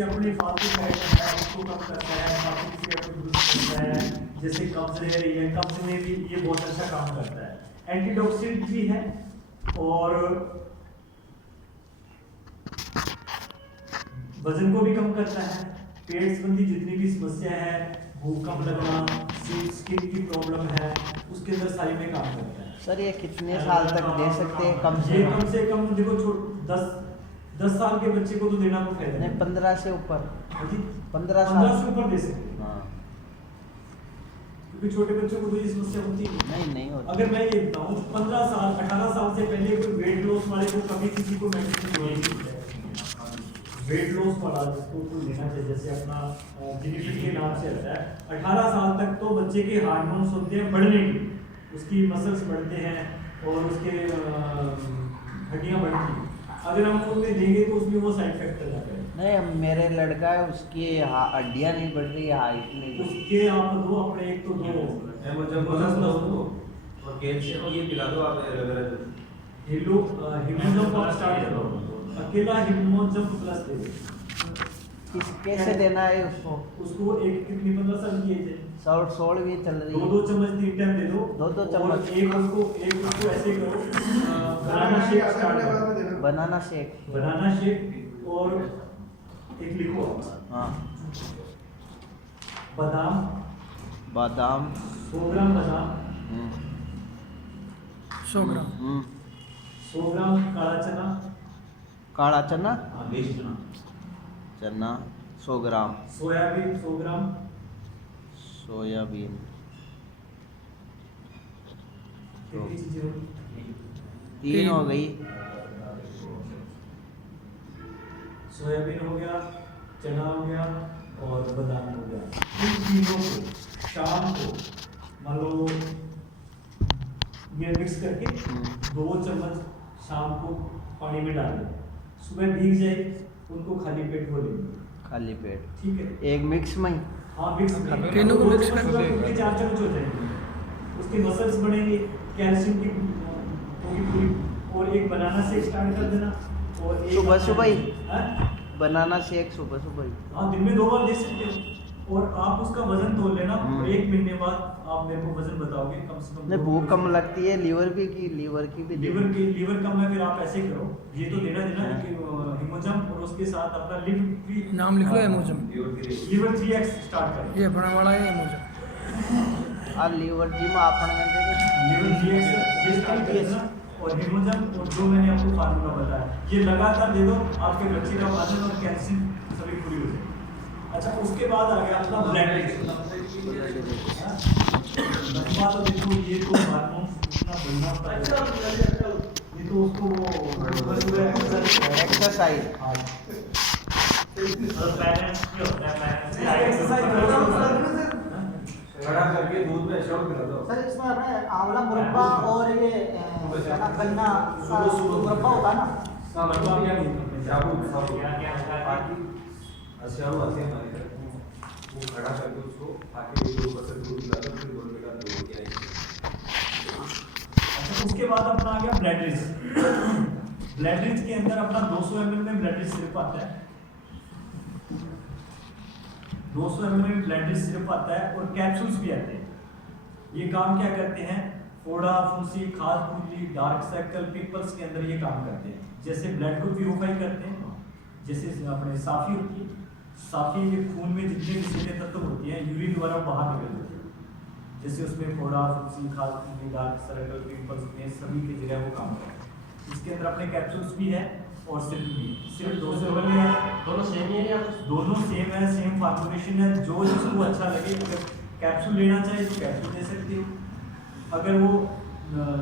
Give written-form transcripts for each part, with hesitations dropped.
जैसे अपने फालतू का आइटम है उसको कम करता है, फालतू की सिगरेट को दुरुस्त करता है, जैसे कब्ज रह रही है, कब्ज में भी ये बहुत अच्छा काम करता है। एंटीटॉक्सिडेंट भी है और वजन को भी कम करता है। पेट संबंधी जितनी भी समस्या है, भूख कम लगना, स्किन की प्रॉब्लम है, उसके अंदर सारी में काम करता है। सर ये कितने साल तक दे सकते हैं कम ये कम से कम देखो 10 साल के बच्चे को तो देना को फायदा नहीं, 15 से ऊपर, 15 15 साल से ऊपर दे सकते हैं। हाँ क्योंकि छोटे बच्चों को तो ये समस्या होती है। नहीं होती। अगर मैं ये बताऊं 15 साल 18 साल से पहले कोई वेट लॉस वाले को कभी किसी को मेडिसिन नहीं है, वेट लॉस वाला जिसको कोई लेना चाहिए, जैसे अपना जीडीपी के नाम से आता है, 18 साल तक तो बच्चे के हार्मोन्स होते हैं बढ़ने के, उसकी मसल्स बढ़ते हैं और उसके हड्डियां बढ़ती हैं। अगर हम उनमें देंगे तो उसमें वो साइड इफेक्ट कर जाता है। नहीं, अब मेरे लड़का है उसकी हड्डियाँ नहीं बढ़ रही, हाइट नहीं बढ़ रही। उसके आप दो अपने एक तो दो और कैल्शियम ये पिला दो आप हिमोजम प्लस स्टार्ट करो, अकेला हिमोजम प्लस दे दो। कैसे देना है उसको? उसको एक कितनी 15 साल की एज है, 16 चल रही है। 2 चम्मच 3 टाइम दे दो। 2 चम्मच। एक उसको ऐसे करो, बनाना शेक स्टार्ट करो, बनाना शेक और एक लिखो हाँ, बादाम 100 ग्राम बादाम, 100 ग्राम 100 ग्राम काला चना, चना 100 ग्राम, सोयाबीन 100 ग्राम, सोयाबीन कितनी चीजें होगी? 3 हो गई। सोयाबीन हो गया, चना हो गया और बादाम हो गया। इन तीनों को शाम को मान लो ये मिक्स करके 2 चम्मच शाम को पानी में डाल दें, सुबह भीग जाए, उनको खाली पेट वो लेंगे, खाली पेट, ठीक है। एक मिक्स में। हाँ मिक्स में तीनों को मिक्स कर सुबह उनके 4 चम्मच हो जाएंगे, उसके मसल्स बढ़ेंगे, कैल्शियम की होगी पूरी। और एक बनाना शेक स्टार्ट कर देना और एक सुबह ही हाँ? बनाना शेक सुबह ही। हाँ दिन में 2 बार दे सकते हो। और आप उसका वजन तोल लेना, 1 महीने बाद आप मेरे को वजन बताओगे कम से कम। नहीं, भूख कम लगती है, लीवर की भी लीवर कम है, फिर आप ऐसे करो, ये तो देना हिमोजम और उसके साथ अपना लिवर नाम लिख लो हिमोजम, लीवर 3x स्टार्ट करो। ये अपना वाला है हिमोजम। और लीवर जी में आपण लीवर 3x ये स्टार्ट करना और हिमोजम और जो मैंने आपको फार्मूला बताया ये लगातार दे दो, आपके बच्चे का वजन और कैल्शियम सभी पूरी हो जाएगी। अच्छा उसके बाद आ गया अपना ब्लड तो देखो ये तो हार्मोन्स इतना बढ़ना होता है, ये तो उसको एक्सरसाइज खड़ा करके दूध में शॉट पिला दो। सर इसमें अपने आंवला मुरब्बा और ये गन्ना मुरब्बा होता है ना, वो खड़ा करके उसको आके ऊपर से दूध पिला दो, फिर बोल बेटा दो क्या है। अच्छा उसके बाद अपना आ गया ब्लड रिच। ब्लड रिच के अंदर अपना 200 ml में ब्लड रिच सिरप आता है, 200 ml में ब्लड रिच सिरप आता है और कैप्सूल्स भी आते हैं। ये काम क्या करते हैं? फोड़ा, फुंसी, खाज खुजली, डार्क सर्कल, पिंपल्स के अंदर ये काम करते हैं। जैसे ब्लड को प्यूरिफाई करते हैं, जैसे अपने साफी होती है, साफी के खून में जितने भी विषैले तत्व होते हैं यूरिन द्वारा बाहर निकल जाते हैं। जैसे उसमें फोड़ा, फुंसी, खाज खुजली, डार्क सर्कल, पिंपल्स में सभी की जगह वो काम करते हैं। इसके अंदर अपने कैप्सूल्स भी है और सिर्फ भी सिर्फ 200 ml में है, दोनों सेम है या दोनों सेम है, सेम फार्मूलेशन है। जो जिसको अच्छा लगे, अगर कैप्सूल लेना चाहे तो कैप्सूल दे सकते हो, अगर वो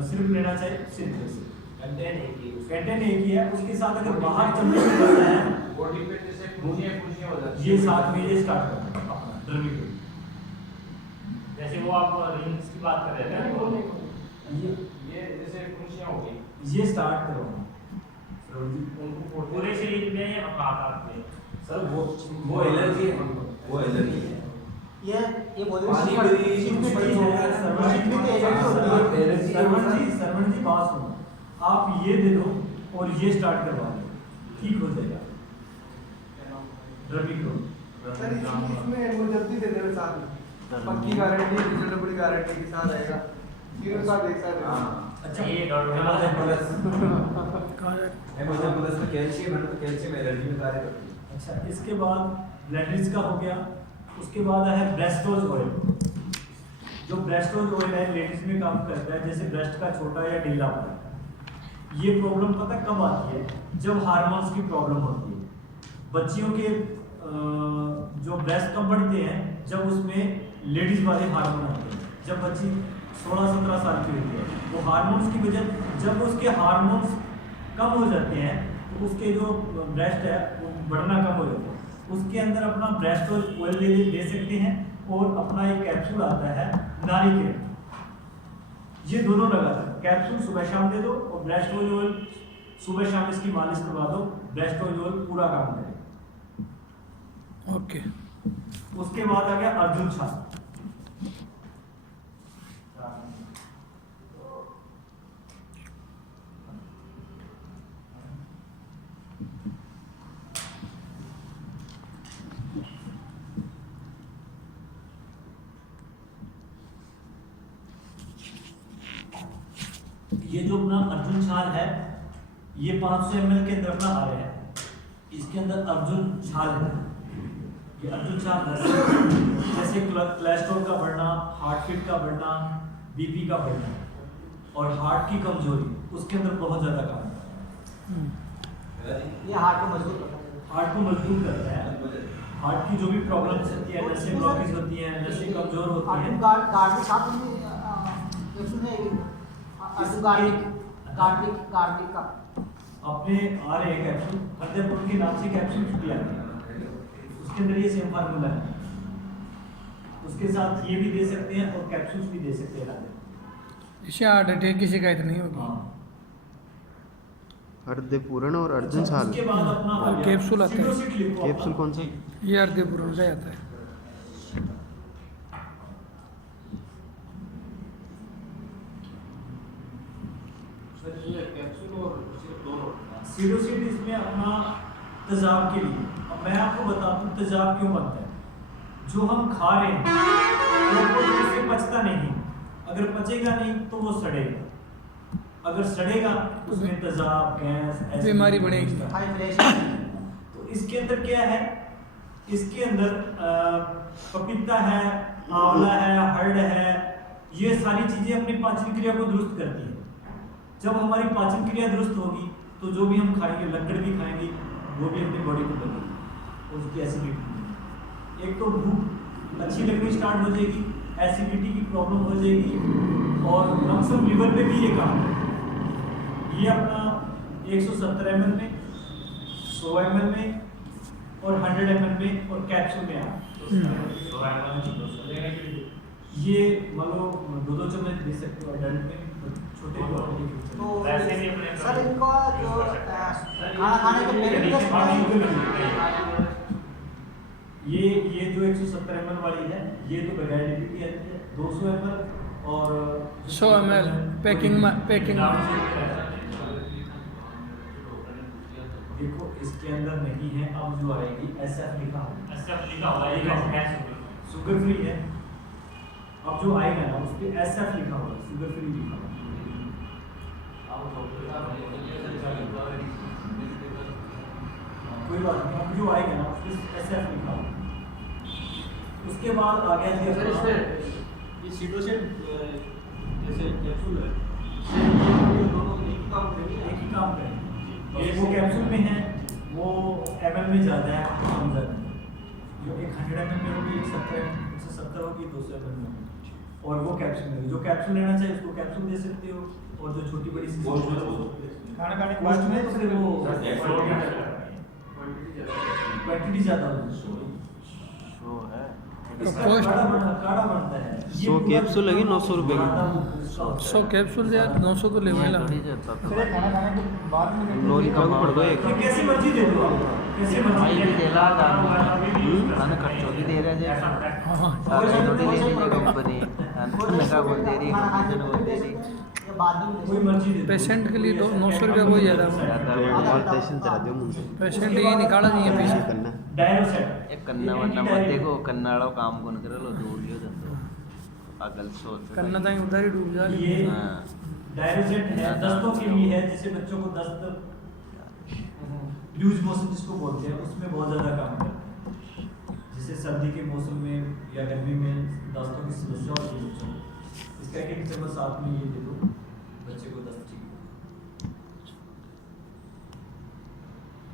सिर्फ लेना चाहे सिर्फ दे सकते हो। कंटेंट एक ही है। उसके साथ अगर बाहर चलने की बात है बॉडी पे जैसे खुशियां हो जाती ये साथ में ये स्टार्ट करते हैं अपना ड्रमिंग। जैसे वो आप रिंग्स की बात कर रहे थे, ये जैसे खुशियां हो गई, ये स्टार्ट करो उनको पूरे शरीर में या हाथ में? सर वो एलर्जी है, वो एलर्जी है। ये पानी सरवण जी पास हो, आप ये दे दो और ये स्टार्ट करवा दो, ठीक हो जाएगा। ड्रमिक्रोन। सर इसमें वो जल्दी दे देना साथ में, पक्की गारंटी, रिजनेबल गारंटी के साथ आएगा, तीनों साथ एक साथ। हाँ अच्छा ये डॉक्टर अमेज़न प्लस, कहाँ है? अमेज़न प्लस में कैल्शियम है, तो कैल्शियम एनर्जी में कार्य करती है। अच्छा, इसके बाद ब्लेंड्रिज का हो गया। उसके बाद है ब्रेस्टोज ऑयल। जो ब्रेस्टोज ऑयल है लेडीज में काम करता है, जैसे ब्रेस्ट का छोटा या ढीला पन। ये प्रॉब्लम पता कब आती है? जब हार्मोन्स की प्रॉब्लम होती है। बच्चियों के जो ब्रेस्ट कम बढ़ते हैं जब उसमें लेडीज वाले हार्मोन आते हैं। जब बच्ची 16-17 साल की होती है, वो हार्मोन्स की वजह, जब उसके हार्मोन्स कम हो जाते हैं तो उसके जो ब्रेस्ट है वो बढ़ना कम हो जाता है। उसके अंदर अपना ब्रेस्ट ऑयल दे सकते हैं, और अपना एक कैप्सूल आता है नारिकेल, ये दोनों लगा दो। कैप्सूल सुबह शाम दे दो और ब्रेस्ट ऑयल सुबह शाम इसकी मालिश करवा दो। ब्रेस्ट ऑयल पूरा काम करे। ओके। उसके बाद आ गया अर्जुन छाल। ये जो अपना अर्जुन छाल है, ये 500 ml के अंदर अपना आ रहा है। इसके अंदर अर्जुन छाल है। ये अर्जुन छाल जैसे कोलेस्ट्रॉल का बढ़ना, हार्ट बीट का बढ़ना, बीपी का बढ़ना और हार्ट की कमजोरी, उसके अंदर बहुत ज्यादा काम करता है। ये हार्ट को मजबूत करता है। हार्ट को मजबूत करता है। हार्ट की जो भी प्रॉब्लम्स होती है, नसें ब्लॉकेज होती हैं, नसें कमजोर होती अर्जुन हैं। कार्ड के साथ में कैप्सूल है अर्जुन कार्डिक का अपने आ रहे हैं कैप्सूल, फतेहपुर के नाम से कैप्सूल भी आते हैं। उसके अंदर ये सेम फार्मूला है। उसके साथ ये भी दे सकते हैं और कैप्सूल्स भी दे सकते हैं। इससे हार्ट अटैक की शिकायत नहीं होगी। हाँ। हृदय पूर्ण और अर्जुन अच्छा, छाल। उसके बाद अपना आ और गया कैप्सूल आता है। सिडोसिट लिखो। कैप्सूल कौन सा? ये हृदय पूर्ण से आता है। सिडोसिट इसमें अपना तेजाब के लिए। अब मैं आपको बताता हूँ तेजाब क्यों बनता है। जो हम खा रहे हैं वो इससे पचता नहीं। अगर पचेगा नहीं तो वो सड़ेगा। अगर सड़ेगा तो उसमें तेजाब, गैस, बीमारी बढ़ेगी। High pressure. तो इसके अंदर क्या है? इसके अंदर पपीता है, आंवला है, हर्ड है, ये सारी चीजें अपनी पाचन क्रिया को दुरुस्त करती है। जब हमारी पाचन क्रिया दुरुस्त होगी तो जो भी हम खाएंगे, लकड़ भी खाएंगे, वो भी अपनी बॉडी को लगेगी और उसकी एसिडिटी। एक तो भूख अच्छी लगनी स्टार्ट हो जाएगी, एसिडिटी की प्रॉब्लम हो जाएगी और लमसम लिवर पे भी ये काम है। ये अपना 170 ml में, 100 ml में और 100 ml में और कैप्सूल में आ। ये मान लो 2-2 चम्मच दे सकते हो एडल्ट में, छोटे तो वैसे भी अपने सर इनका जो खाना खाने के पहले भी ये जो 170 ml वाली है, ये तो बगैर लिपिड की आती है। 200 ml और 100 ml पैकिंग में। देखो इसके अंदर नहीं है। अब जो आएगी SF लिखा होगा, SF लिखा हुआ है, ये है शुगर फ्री है। अब जो आएगा ना उस पे SF लिखा होगा, शुगर फ्री लिखा होगा। कोई बात नहीं, अब जो आएगा ना उस पे SF लिखा होगा। उसके बाद आ गया जी अपना ये सिडोसिट जैसे कैप्सूल है, ये दोनों एक ही काम करेंगे। एक ही काम करेंगे। ये वो कैप्सूल में है, वो ml में ज़्यादा है, कम ज़्यादा है। जो 100 ml में होगी 170 होगी, 200 ml में होगी। और वो कैप्सूल में जो कैप्सूल लेना चाहिए उसको कैप्सूल दे सकते हो, और जो छोटी बड़ी सी खाना खाने के पोस्ट में तो फिर वो क्वांटिटी क्वांटिटी ज़्यादा होगी। शो है। इसका पोस्ट- काढ़ा बनता है। 100 कैप्सूल लगी 900 रुपए की। 100 कैप्सूल यार 900 तो लेवल है। थोड़ी जाता था। फिर खाना खाने के बाद में नोरी का पड़ गए एक। ये कैसी मर्जी दे दो आप, कैसी भाई मर्जी। भी देला खाना खर्चो भी दे रहे थे। हाँ सारी थोड़ी दे रही है कंपनी। लगा बोल दे रही, कंपनी बोल दे रही। बाद में कोई मर्जी दे दो। पेशेंट के लिए 900 रुपया बहुत ज़्यादा है। पेशेंट तेरा दे मुझसे पेशेंट ये निकाला नहीं है ये पेशेंट। करना डायरोसेट एक कन्ना वन्ना मत देखो कन्ना वाला काम कौन करे लो दूर लियो दंदो अगल सोच करना था उधर ही डूब जा। ये हाँ डायरोसेट है, दस्तों के लिए है, जैसे बच्चों को दस्त लूज मोशन जिसको बोलते हैं उसमें बहुत ज़्यादा काम करते हैं। जैसे सर्दी के मौसम में या गर्मी में दस्तों की समस्या होती है बच्चों को, इसका एक चम्मच साथ में ये दे दो, बच्चे को दस्त ठीक हो।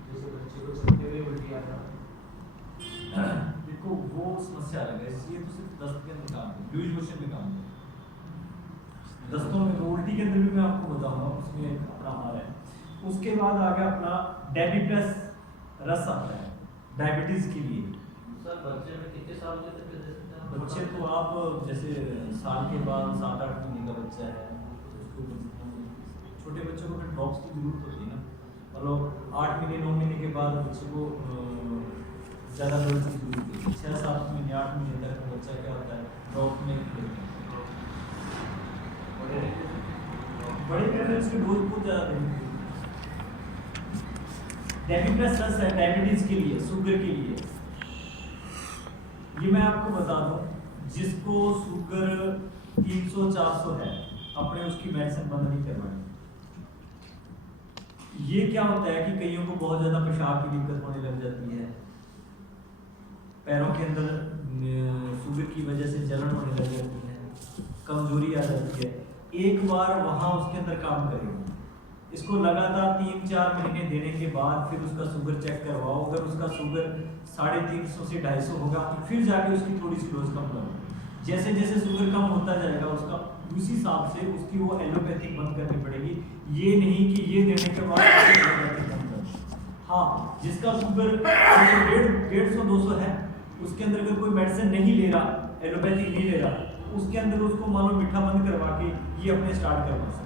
जैसे बच्चे को चलते हुए उल्टी आ रहा देखो वो समस्या अलग है, इसलिए तो सिर्फ दस्त के अंदर काम है, लूज मोशन में काम है। दस्तों में उल्टी के अंदर भी मैं आपको बताऊंगा, उसमें एक अपना हाल है। उसके बाद आ गया अपना डेबिप्लस रस आता है डायबिटीज के लिए। सर बच्चे में कितने साल के तक दे सकते हैं? बच्चे तो आप जैसे साल के बाद 7-8 महीने का बच्चा है उसको छोटे बच्चों को फिर ड्रॉप्स की जरूरत होती है ना, मतलब 8 महीने 9 महीने के बाद बच्चे को ज़्यादा डोज की जरूरत होती है। 6-7 महीने 8 महीने तक बच्चा क्या होता है ड्रॉप में बड़े पेरेंट्स के डोज बहुत ज़्यादा देनी होती है। डेबिप्लस रस है डायबिटीज के लिए, शुगर के लिए। ये मैं आपको बता दूं, जिसको शुगर 300-400 है अपने उसकी मेडिसिन बंद नहीं करवानी। ये क्या होता है कि कईयों को बहुत ज्यादा पेशाब की दिक्कत होने लग जाती है, पैरों के अंदर शुगर की वजह से जलन होने लग जाती है, कमजोरी आ जाती है। एक बार वहां उसके अंदर काम करेगा, इसको लगातार 3-4 महीने देने के बाद फिर उसका शुगर चेक करवाओ। अगर उसका शुगर 350 से 250 होगा फिर जाके उसकी थोड़ी सी डोज कम करो। जैसे जैसे शुगर कम होता जाएगा उसका उसी हिसाब से उसकी वो एलोपैथिक बंद करनी पड़ेगी। ये नहीं कि ये देने के बाद एलोपैथिक बंद कर। हाँ, जिसका शुगर 150-200 है उसके अंदर अगर कोई मेडिसिन नहीं ले रहा, एलोपैथिक नहीं ले रहा, उसके अंदर उसको मान लो मीठा बंद करवा के ये अपने स्टार्ट करवा सकते।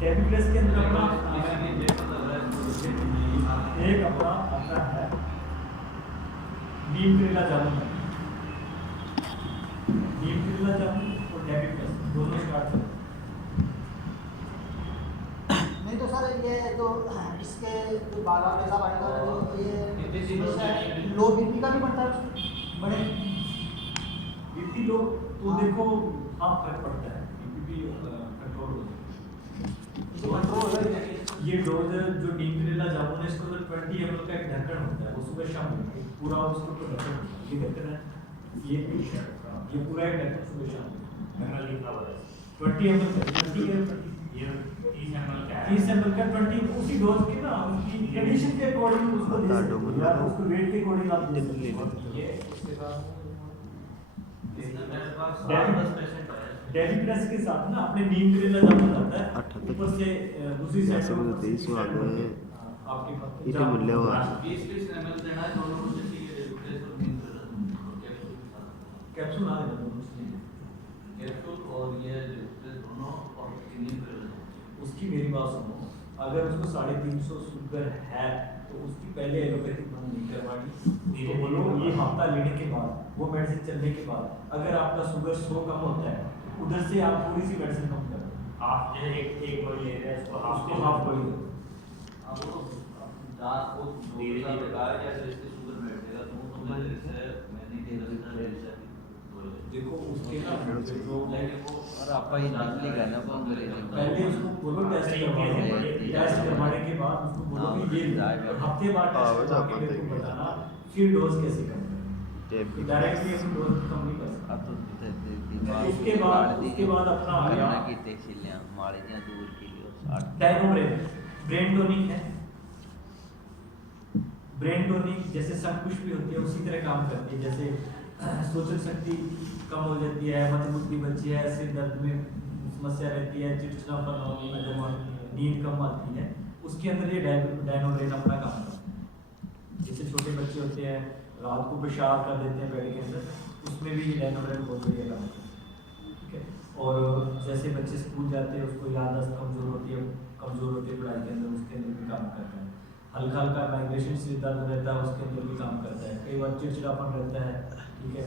डेबिप्लस के अंदर अपना एक अपना अपना है नीम करेला जामुन, नीम करेला जामुन और डेबिप्लस दोनों स्टार्ट करो। नहीं तो सर ये तो इसके जो बाला पैसा आएगा तो ये लो बीपी का भी बनता है उसमें बड़े बीपी लो तो देखो हाँ फर्क पड़ता है, बीपी भी कंट्रोल हो जाए। ये डोज जो नीम करेला जामुन है इसको तो 20 ml का एक ढक्कन होता है, वो सुबह शाम में पूरा उसको तो ढक्कन होता है। ये ढक्कन है, ये पूरा एक ढक्कन सुबह शाम मैंने लिखा हुआ है 20 ml का 20 ये 30 ml का है। 30 ml का 20 उसी डोज के ना उसकी कंडीशन के अकॉर्डिंग उसको दे सकते हो, या उसको वेट के अकॉर्डिंग आप दे सकते हो। ये उसके बाद मेरे पास डेबिप्लस 10 पेशेंट है। डेबिप्लस के साथ ना अपने नीम करेला जामुन आता है, 78 ऊपर से दूसरी साइड जैसे मुझे 23 हुआ गए आपके पास इतने मिले हुआ 20 ml देना है दोनों को चाहिए रिप्लेस और नींद कैप्सूल के साथ। कैप्सूल आ देना दोनों चीजें। कैप्सूल और ये रिप्लेस दोनों और नींद कर उसकी मेरी बात सुनो, अगर उसको 350 शुगर है तो उसकी पहले एलोपैथिक बंद नहीं करवानी। तो बोलो ये हफ्ता लेने के बाद, वो मेडिसिन चलने के बाद अगर आपका शुगर 100 कम होता है उधर से आप थोड़ी सी मेडिसिन कम करो। आप जो एक गोली ले रहे हैं उसको उसको हाफ गोली दो। अब वो दांत को धीरे धीरे बेकार कैसे इसके शुगर बैठ जाएगा तो मेरे से मैं नहीं दे रहा था देखो उसके ना जो लेकिन वो और आपा ही निकली गया ना कौन करे पहले उसको बोलो टेस्ट करवाओ, टेस्ट करवाने के बाद उसको बोलो कि ये हफ्ते बाद टेस्ट करवा के मेरे को बताना फिर डोज कैसे कम करें। डायरेक्टली हम डोज कम नहीं कर सकते। अब तो उसके बाद अपना आ गया करना की टेक्सी ले हमारे यहाँ दूर के लिए डायनोब्रेन, ब्रेन टोनिक है। ब्रेन टोनिक जैसे संकुश भी होती है उसी तरह काम करती है। जैसे सोचन शक्ति कम हो जाती है, मंदबुद्धि बच्ची है, सिर दर्द में समस्या रहती है, चिड़चिड़ापन होने में नींद कम आती है, उसके अंदर ये डायनोब्रेन अपना काम करता है। जैसे छोटे बच्चे होते हैं रात को पेशाब कर देते हैं बेड के अंदर, उसमें भी ये डायनोब्रेन बहुत बढ़िया काम करता है। ठीक है, और जैसे बच्चे स्कूल जाते हैं उसको याददाश्त कमजोर होती है पढ़ाई के अंदर, उसके अंदर भी काम करता है। हल्का हल्का माइग्रेशन से दर्द रहता है उसके अंदर भी काम करता है। कई बार चिड़चिड़ापन रहता है, ठीक है,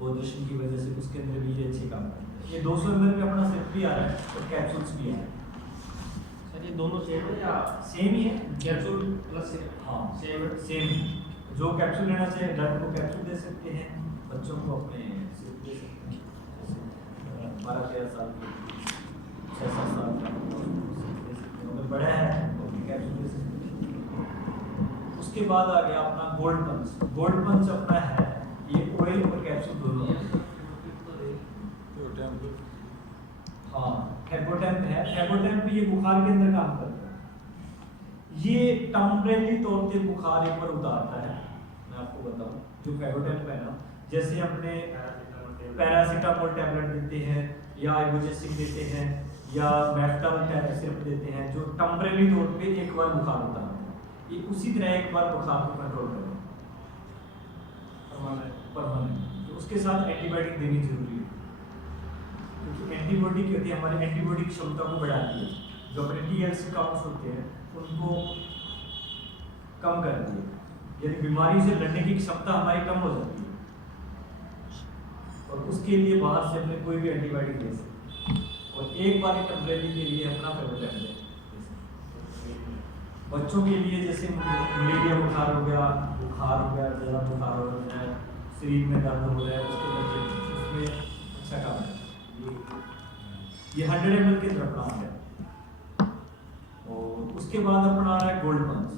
ओवरडोजिंग की वजह से उसके अंदर भी ये अच्छे काम करते हैं। ये 200 ml में अपना सिर्फ भी आ रहा है और कैप्सूल्स भी आ रहा है। सर ये दोनों सेम है या सेम ही है कैप्सूल प्लस हाँ सेम है? सेम। जो कैप्सूल लेना चाहे डॉक्टर को कैप्सूल दे सकते हैं, बच्चों को अपने सिर्फ दे सकते हैं। जैसे 12-13 साल के 6-7 साल का दे सकते हैं, अगर बड़ा है तो कैप्सूल दे सकते हैं। उसके बाद आ गया अपना गोल्ड पंच। गोल्ड पंच अपना है ये ऑयल और कैप्सूल दोनों है। हाँ फेबोटेम्प है। फेबोटेम्प ये बुखार के अंदर काम करता है। ये टेम्परेरी तौर पे बुखार एक बार उतारता है। मैं आपको बताऊं जो फेबोटेम्प है ना, जैसे अपने पैरासीटामोल टैबलेट देते हैं या आइबुप्रोफेन देते हैं या मेफ्टाल सिरप देते हैं, जो टेम्परेरी तौर पे एक बार बुखार उतारता है। ये उसी तरह एक बार बुखार को कंट्रोल करें परमानेंट। तो उसके साथ एंटीबायोटिक देनी जरूरी है, क्योंकि एंटीबॉडी क्या होती है, हमारी एंटीबॉडी की क्षमता को बढ़ाती है। जो अपने TLC काउंट्स होते हैं उनको कम करती है, यानी बीमारी से लड़ने की क्षमता हमारी कम हो जाती है। और उसके लिए बाहर से अपने कोई भी एंटीबायोटिक दे सकते हैं, और एक बार टेम्परेरी के लिए अपना फेबोटेम्प दे। बच्चों के लिए जैसे मलेरिया बुखार हो गया, ज़्यादा बुखार हो रहा है, शरीर में दर्द हो रहा है, उसमें अच्छा काम है। ये 100 ml के तरफ काम है। और उसके बाद अपना आ रहा है गोल्ड पंच।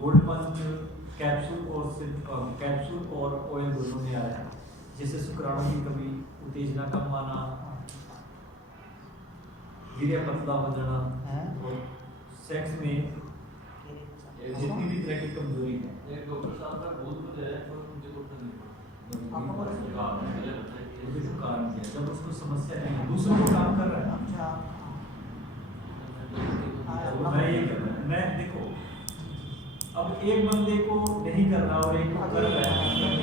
गोल्ड पंच कैप्सूल और ऑयल दोनों में आया है। जैसे शुक्राणु की कभी उत्तेजना कम आना, वीर्य पतला हो जाना, और सेक्स में जितनी भी तरह की कमजोरी है। एक डॉक्टर साहब का बहुत कुछ है पर मुझे कुछ नहीं उसके जो कारण क्या है, जब उसको समस्या नहीं है, दूसरों को काम कर रहा है। तो मैं ये कर रहा हूँ, मैं देखो अब एक बंदे को नहीं कर रहा और एक को कर रहा है, तो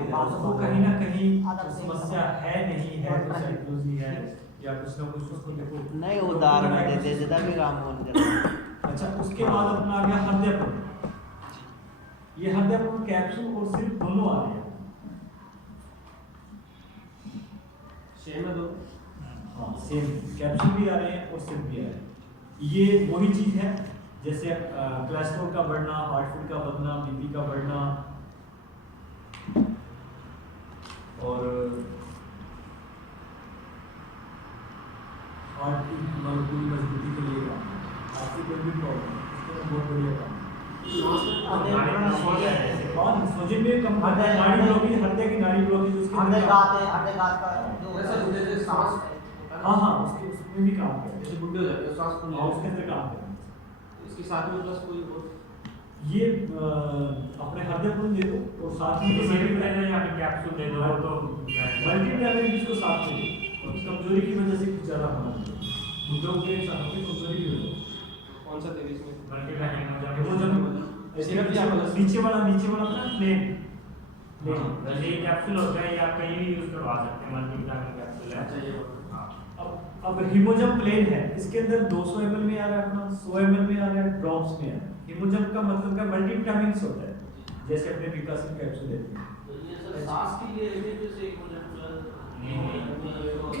क्या उसको कहीं ना कहीं समस्या है नहीं है, तो साइकोलॉजी है या कुछ ना कुछ उसको देखो नहीं उदाहरण देते जितना भी काम हो जाता। अच्छा उसके बाद अपना आ गया हृदयपुर। ये हृदयपुर कैप्सूल और सिर्फ दोनों आ रहे हैं। सेम है दो? हाँ सेम, कैप्सूल भी आ रहे हैं और सिर्फ भी आ रहे हैं। ये वही चीज है जैसे कोलेस्ट्रॉल का बढ़ना, हार्ट का बढ़ना, बीपी का बढ़ना, और हार्ट की पूरी मजबूती के लिए काम, आपकी कोई भी प्रॉब्लम उसके लिए बहुत बढ़िया काम। सोजन में कम करता है, नाड़ी ब्लॉकेज, हृदय की नाड़ी ब्लॉकेज, उसके हाँ हाँ उसमें भी काम करता है। जैसे बुढ़े हो जाते हैं सांस फूलने हाँ उसके अंदर काम करता है। इसके साथ में प्लस कोई और ये अपने हृदयपुर दे दो और साथ में कैप्सूल दे दो, तो मल्टीविटामिन इसको साथ में दो, और कमजोरी की वजह से कुछ ज़्यादा होना चाहिए, बुढ़ों के इंसानों की कमजोरी भी हो। कौन सा तेरी इसमें? नीचे वाला ना प्लेन वैसे ये कैप्सूल होता है, ये आप कहीं भी यूज करवा सकते हैं, मल्टीविटामिन कैप्सूल है। अच्छा ये अब हिमोजम प्लेन है, इसके अंदर 200 ml में आ रहा है, अपना 100 ml में आ रहा है, ड्रॉप्स में आ रहा है। हिमोजम का मतलब का मल्टीविटामिन होता है, जैसे अपने विकासन कैप्सूल लेते हैं। तो ये सब सांस के लिए है जैसे एक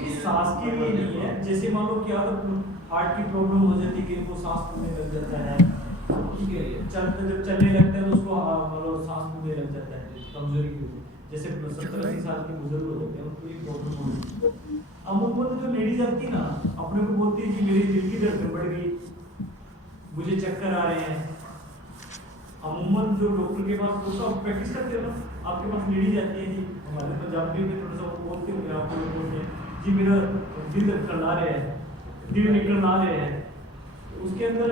ये सांस के लिए नहीं है, जैसे मान लो क्या हार्ट की प्रॉब्लम हो जाती है कि वो सांस फूलने लग जाता है, ठीक है, जब चलने लगता है तो उसको मतलब सांस फूलने लग जाता है, कमजोरी की वजह से। जैसे 70-80 साल के बुजुर्ग हो जाते हैं उनको ये प्रॉब्लम हो जाती है। अमूमन जो लेडीज आती है ना, अपने को बोलती है कि मेरी दिल की धड़कन बढ़ गई, मुझे चक्कर आ रहे हैं। अमूमन जो डॉक्टर के पास तो आप प्रैक्टिस करते हो ना, आपके पास लेडीज आती है जी, हमारे पंजाबी में थोड़ा सा बोलते होंगे आपको, बोलते हैं जी मेरा दिल धड़कन आ रहे हैं, दिल निकल आ रहे हैं। तो उसके अंदर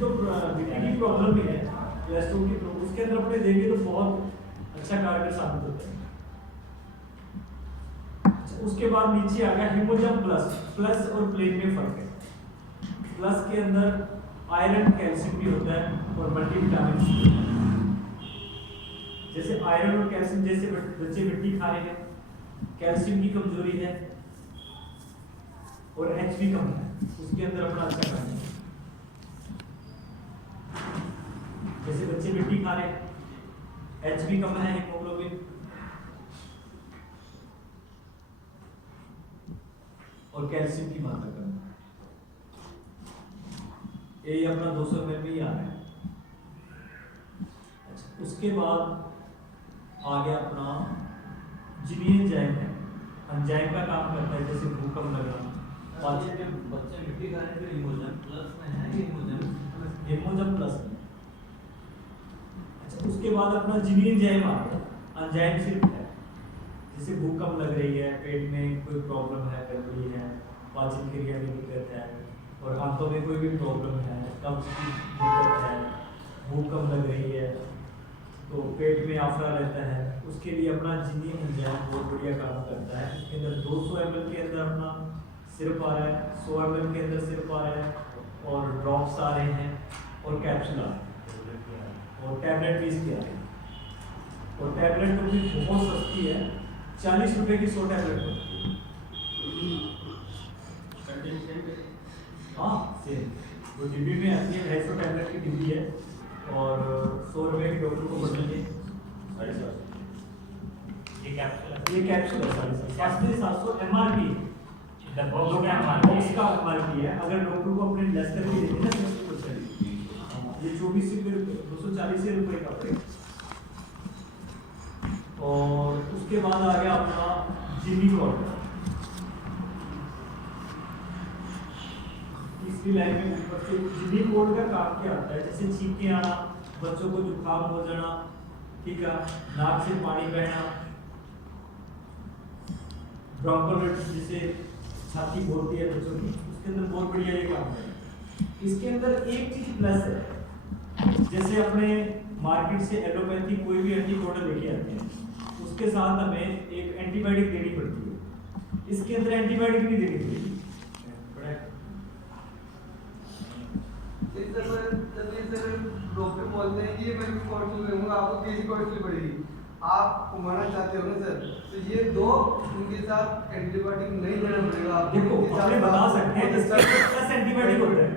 तो बीपी की प्रॉब्लम भी है, कोलेस्ट्रॉल की प्रॉब्लम, उसके अंदर अपने देंगे तो बहुत अच्छा कारगर साबित होता है। उसके बाद नीचे आ गया हिमोजम प्लस और प्लेन में फर्क है। प्लस के अंदर आयरन कैल्शियम भी होता है और मल्टीविटामिन भी होता है। जैसे आयरन और कैल्शियम, जैसे बच्चे मिट्टी खा रहे हैं, कैल्शियम की कमजोरी है और H भी कम है, उसके अंदर अपना अच्छा काम है। जैसे बच्चे मिट्टी खा रहे हैं, HB कम है, हीमोग्लोबिन और कैल्शियम की मात्रा कम है। ये अपना 200 ml में ही आ रहा है। अच्छा, उसके बाद आ गया अपना जिनियन एंजाइम है। एंजाइम का काम करता है जैसे भूकंप लगना। आज ये बच्चे मिट्टी खा रहे हैं, हिमोजन प्लस में है, हिमोजन प्लस में। अच्छा, उसके बाद अपना जिनियन एंजाइम आ गया। एंजाइम सिर्फ है जैसे भूकंप लग रही है, पेट में कोई प्रॉब्लम है, गड़बड़ी है, पाचन क्रिया में दिक्कत है, और आंतों में कोई भी प्रॉब्लम है, कब्ज की दिक्कत है, भूकंप लग रही है, तो पेट में आफरा रहता है, उसके लिए अपना जिनियन एंजाइम बहुत बढ़िया काम करता है। इसके अंदर 200 ml के अंदर अपना सिरप आ रहा है, 100 ml के अंदर सिरप आ रहा है, और ड्रॉप्स आ रहे हैं, और कैप्सूल आ रहे हैं, और टैबलेट भी इसकी आ रही है। और टैबलेट तो भी बहुत सस्ती है, 40 रुपए की 100 टैबलेट पड़ती है। हाँ सेम, वो डिब्बी में आती है, 250 टैबलेट की डिब्बी है, और 100 रुपए की डॉक्टर को पड़ेगी 750। ये कैप्सूल है। ये कैप्सूल है 750 MRP द बॉक्स का बॉक्स का MRP है। अगर डॉक्टर को अपने लेस करके देते हैं ना 10%, ये 24 रुपये 240 रुपये का पड़ेगा। और उसके बाद आ गया अपना जिमीकॉर्ड। इसकी लाइन में जिमीकॉर्ड का काम क्या होता है, जैसे छींके आना, बच्चों को जुकाम हो जाना, ठीक है, नाक से पानी बहना, ब्रोंकोलाइटिस जिसे छाती बोलती है बच्चों की, उसके अंदर बहुत बढ़िया ये काम है। इसके अंदर एक चीज प्लस है, जैसे अपने मार्केट से एलोपैथी कोई भी एंटीकोडल लेके आते हैं, उसके साथ हमें एक एंटीबायोटिक देनी पड़ती है। इसके अंदर एंटीबायोटिक नहीं देनी पड़ेगी। डॉक्टर बोलते हैं कि मैं कॉस्टली लूंगा, आपको कैसी कॉस्टली पड़ेगी, आप घुमाना चाहते हो ना सर, तो ये दो उनके साथ एंटीबायोटिक नहीं देना पड़ेगा आपको। देखो अपने बता सकते हैं इसका प्लस एंटीबायोटिक होता है।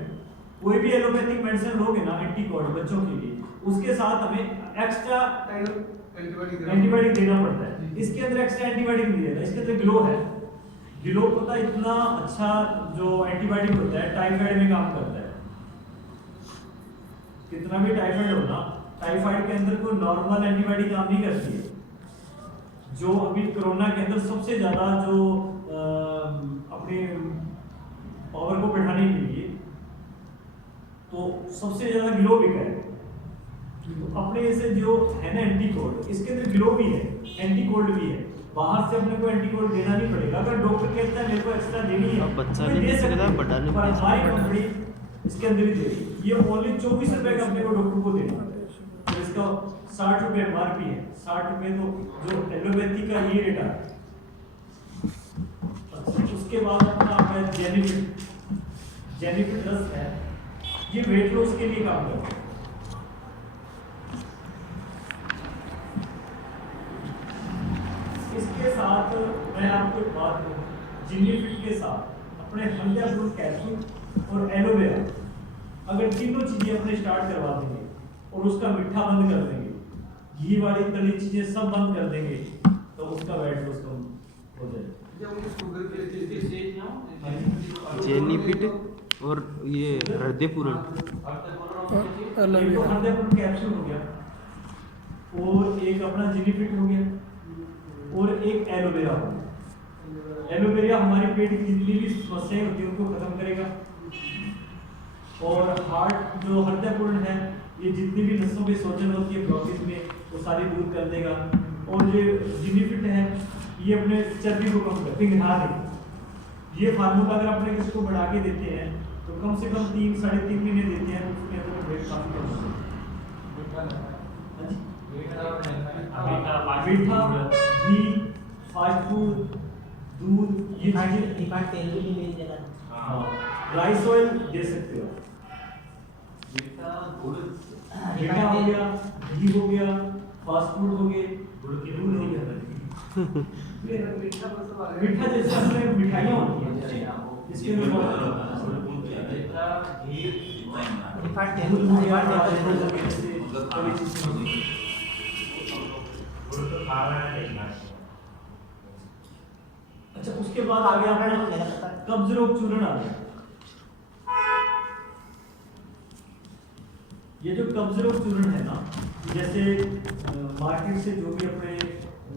कोई भी एलोपैथिक मेडिसिन लोगे ना एंटीकोड बच्चों के लिए, उसके साथ हमें एक्स्ट्रा एंटीबायोटिक देना पड़ता है। इसके अंदर एक्स्ट्रा एंटीबायोटिक नहीं देता। इसके अंदर ग्लो है। ग्लो पता इतना अच्छा जो एंटीबायोटिक होता है, टाइफाइड में काम करता है। कितना भी टाइफाइड हो ना, टाइफाइड के अंदर कोई नॉर्मल एंटीबायोटिक काम नहीं करती है। जो अभी कोरोना के अंदर सबसे ज्यादा जो अपने पावर को बढ़ाने के लिए तो सबसे ज्यादा ग्लो बिका है। तो अपने ऐसे जो है ना एंटीकोड, इसके अंदर ग्लो भी है, एंटीकोड भी है। बाहर से अपने को एंटीकोड देना नहीं पड़ेगा। अगर डॉक्टर कहता है मेरे को एक्स्ट्रा देनी है, अब बच्चा तो नहीं दे दे सकता, सकते हैं। बड़ा नहीं पर दे सकता। हमारी कंपनी इसके अंदर ही देगी। ये ओनली 24 रुपए का अपने को डॉक्टर को देना है। तो इसका 60 रुपए MRP है। 60 रुपए तो जो एलोपैथी का ये रेट है। उसके बाद अपना आपका जेनिफिट। जेनिफिट 10 है, ये वेट लॉस के लिए काम करता है। इसके साथ मैं आपको एक बात कहूँ, जिनिफिट के साथ अपने हल्दिया फ्रूट कैप्सूल और एलोवेरा, अगर तीनों चीजें अपने स्टार्ट करवा देंगे और उसका मीठा बंद कर देंगे, घी वाली तली चीजें सब बंद कर देंगे, तो उसका वेट लॉस कम हो जाएगा। जेनिफिट और ये हृदय पूरण एक तो हृदय पूरण कैप्सूल हो गया, और एक अपना जिनिफिट हो गया, और एक एलोवेरा हो गया। एलोवेरा हमारे पेट की जितनी भी समस्याएं होती है उनको खत्म करेगा, और हार्ट जो हृदय पूर्ण है ये जितनी भी नसों में सोजन होती है ब्लॉकेज में वो सारी दूर कर देगा। और ये जिनिफिट है ये अपने चर्बी को कम करते हैं। ये फार्मूला अगर अपने किसी को बढ़ा के देते हैं तो कम से कम 3-3.5 महीने देते हैं, तो उसके अंदर वेट काफी कम होता है। मीठा, घी, फास्ट फूड, दूध, ये चीजें, तेल भी नहीं देना। हाँ, राइस ऑयल दे सकते हो। मीठा हो गया, घी हो गया, फास्ट फूड हो गए, दूध हो गया। मीठा जैसे अपने मिठाइयाँ होती हैं इसके में बहुत इतना घी इतना ही बना रिफाइंड दूध तेल हो गया, रिफाइंड राजमा तेल वगैरह से मतलब कभी खाना चीज़ नहीं। गुड़ तो खाना है देखना है। अच्छा, उसके बाद आ गया अपना कब्ज रोग चूर्ण आ गया। ये जो कब्ज रोग चूर्ण है ना, जैसे मार्केट से जो भी अपने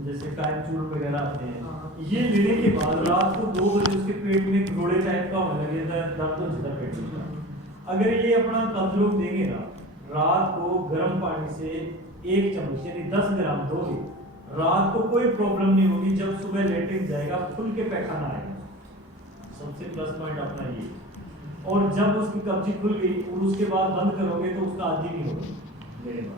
जैसे कायम चूर्ण वगैरह आते हैं, ये लेने के बाद रात को 2 बजे उसके पेट में एक रोड़े टाइप का होने लगे, दर्द हो जाता पेट में। अगर ये अपना कब्ज रोग देंगे ना, रात को गर्म पानी से 1 चम्मच यानी 10 ग्राम दोगे, रात को कोई प्रॉब्लम नहीं होगी। जब सुबह लेटरिन जाएगा खुल के पैखाना आएगा। सबसे प्लस पॉइंट अपना ये। और जब उसकी कब्जी खुल गई और उसके बाद बंद करोगे तो उसका आदि नहीं होगा लेने का।